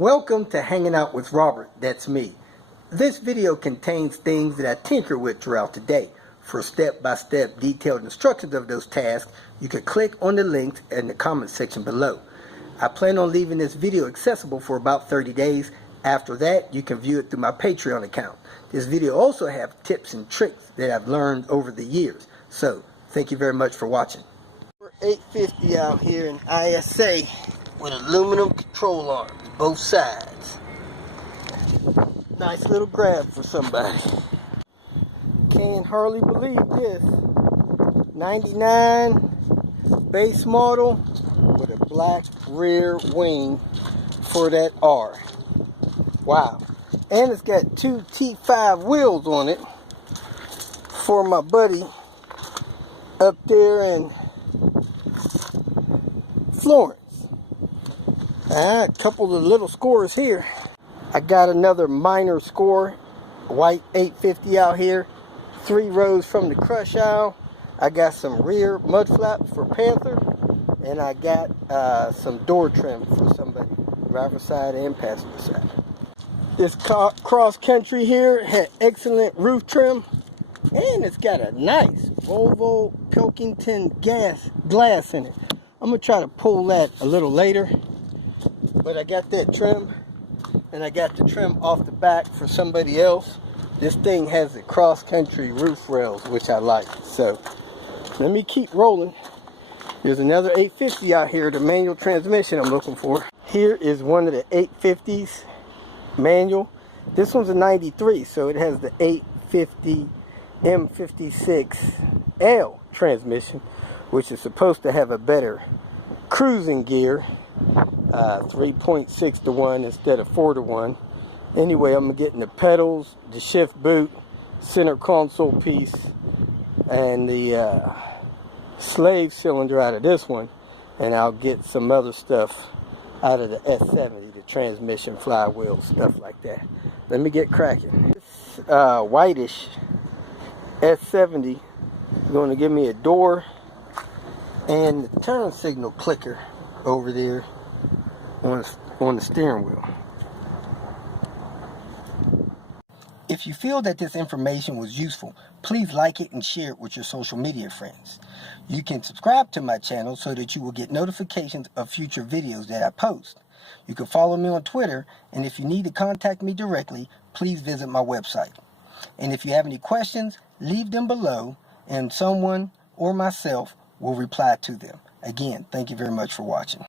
Welcome to Hanging Out with Robert, that's me. This video contains things that I tinker with throughout the day. For step-by-step detailed instructions of those tasks, you can click on the links in the comment section below. I plan on leaving this video accessible for about 30 days. After that, you can view it through my Patreon account. This video also has tips and tricks that I've learned over the years. So, thank you very much for watching. We're 850 out here in ISA with aluminum control arms, both sides. Nice little grab for somebody. Can't hardly believe this. 99 base model with a black rear wing for that R. Wow. And it's got two T5 wheels on it for my buddy up there in Florence. A couple of little scores here. I got another minor score, white 850 out here. 3 rows from the crush aisle. I got some rear mud flaps for Panther, and I got some door trim for somebody, driver's side and passenger side. This cross country here had excellent roof trim, and it's got a nice Volvo Pilkington glass in it. I'm gonna try to pull that a little later, but I got that trim, and I got the trim off the back for somebody else. This thing has the cross-country roof rails, which I like. So let me keep rolling. There's another 850 out here, the manual transmission I'm looking for. Here is one of the 850s manual. This one's a 93, so it has the 850 M56L transmission, which is supposed to have a better cruising gear. 3.6 to 1 instead of 4 to 1. Anyway, I'm getting the pedals, the shift boot, center console piece, and the slave cylinder out of this one, and I'll get some other stuff out of the S70, the transmission, flywheel, stuff like that. Let me get cracking. This whitish S70 is going to give me a door and the turn signal clicker over there on the steering wheel. If you feel that this information was useful, please like it and share it with your social media friends. You can subscribe to my channel so that you will get notifications of future videos that I post. You can follow me on Twitter, and if you need to contact me directly, please visit my website. And if you have any questions, leave them below, and someone or myself will reply to them. Again, thank you very much for watching.